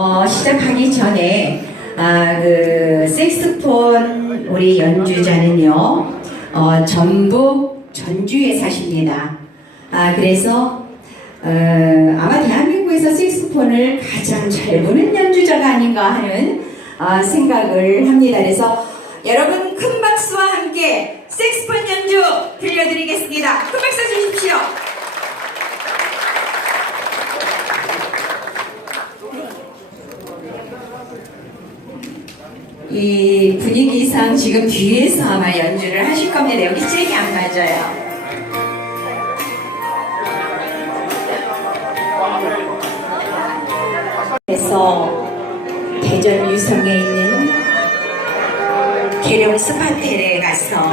어, 시작하기 전에 아, 그 색스폰 우리 연주자는요 어, 전북 전주에 사십니다. 아 그래서 어, 아마 대한민국에서 색스폰을 가장 잘 부는 연주자가 아닌가 하는 아, 생각을 합니다. 그래서 여러분 큰 박수와 함께 색스폰 연주 들려드리겠습니다. 큰 박수 주십시오. 이 분위기상 지금 뒤에서 아마 연주를 하실 겁니다. 여기 잭이 안 맞아요. 그래서 대전 유성에 있는 계룡 스파텔에 가서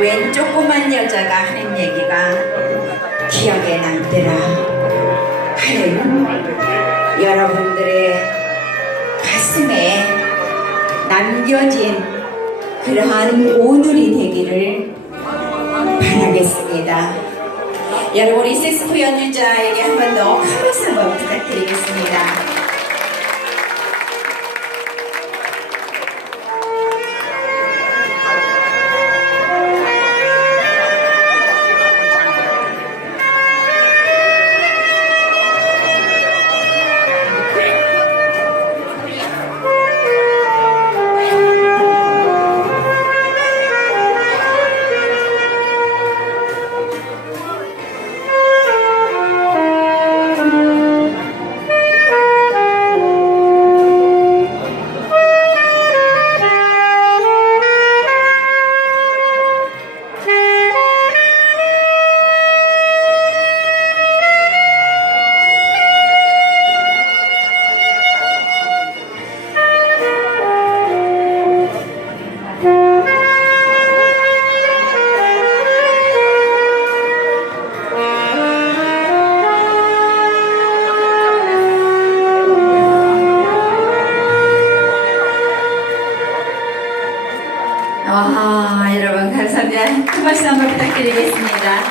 웬 조그만 여자가 하는 얘기가 기억에 남더라 하는 여러분들의 가슴에 남겨진 그러한 오늘이 되기를 바라겠습니다. 여러분 우리 섹스포 연주자에게 한 번더 카로스 한번 부탁드리겠습니다. 박수 한번 부탁드리겠습니다.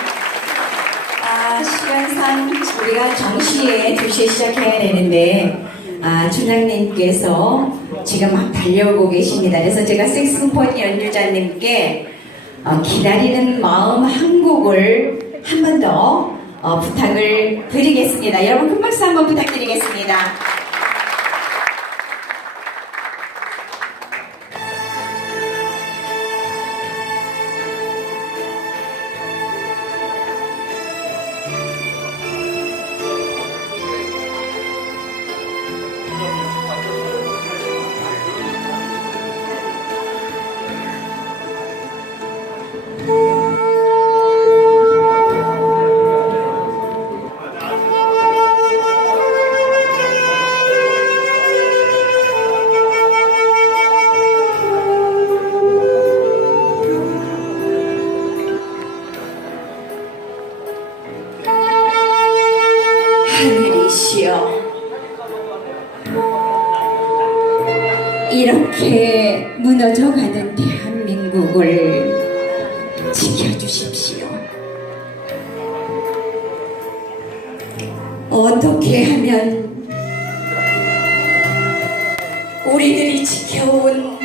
아, 시간상 우리가 정시에 2시에 시작해야 되는데 아, 주장님께서 지금 막 달려오고 계십니다. 그래서 제가 색스폰 연주자님께 어, 기다리는 마음 한 곡을 한 번더 어, 부탁을 드리겠습니다. 여러분 큰 박수 한번 부탁드리겠습니다. 이렇게 무너져가는 대한민국을 지켜주십시오. 어떻게 하면 우리들이 지켜온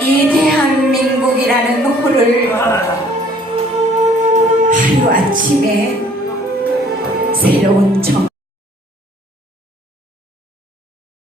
이 대한민국이라는 호를 하루아침에 새로운 정